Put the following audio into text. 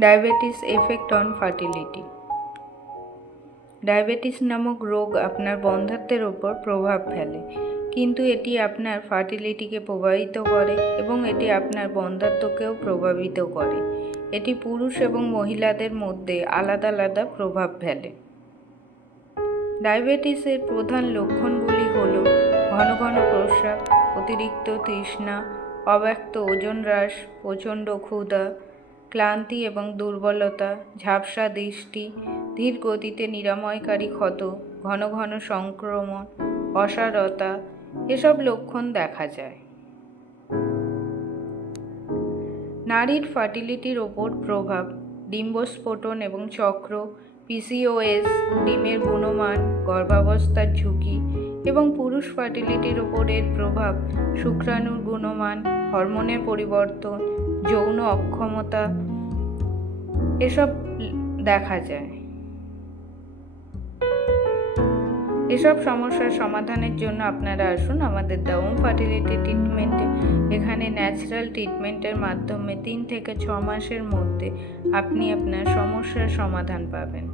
Diabetes effect on fertility. Diabetes নামক রোগ আপনার বন্ধ্যাত্বের ওপর প্রভাব ফেলে, কিন্তু এটি আপনার ফার্টিলিটিকে প্রভাবিত করে এবং এটি আপনার বন্ধ্যাত্বকেও প্রভাবিত করে। এটি পুরুষ এবং মহিলাদের মধ্যে আলাদা আলাদা প্রভাব ফেলে। ডায়াবেটিসের প্রধান লক্ষণগুলি হল ঘন ঘন প্রস্রাব, অতিরিক্ত তৃষ্ণা, অব্যক্ত ওজন হ্রাস, প্রচণ্ড ক্ষুধা, ক্লান্তি এবং দুর্বলতা, ঝাপসা দৃষ্টি, ধীর গতিতে নিরাময়কারী ক্ষত, ঘন ঘন সংক্রমণ, অসারতা এসব লক্ষণ দেখা যায়। নারীর ফার্টিলিটির ওপর প্রভাব: ডিম্বস্ফোটন এবং চক্র, পিসিওএস, ডিমের গুণমান, গর্ভাবস্থার ঝুঁকি এবং পুরুষ ফার্টিলিটির ওপর এর প্রভাব: শুক্রাণুর গুণমান, হরমোনের পরিবর্তন, যৌন অক্ষমতা এসব দেখা যায়। এসব সমস্যার সমাধানের জন্য আপনারা আসুন আমাদের দ্য হোম ফার্টিলিটি ট্রিটমেন্টে। এখানে ন্যাচারাল ট্রিটমেন্টের মাধ্যমে 3 থেকে 6 মাসের মধ্যে আপনি আপনার সমস্যার সমাধান পাবেন।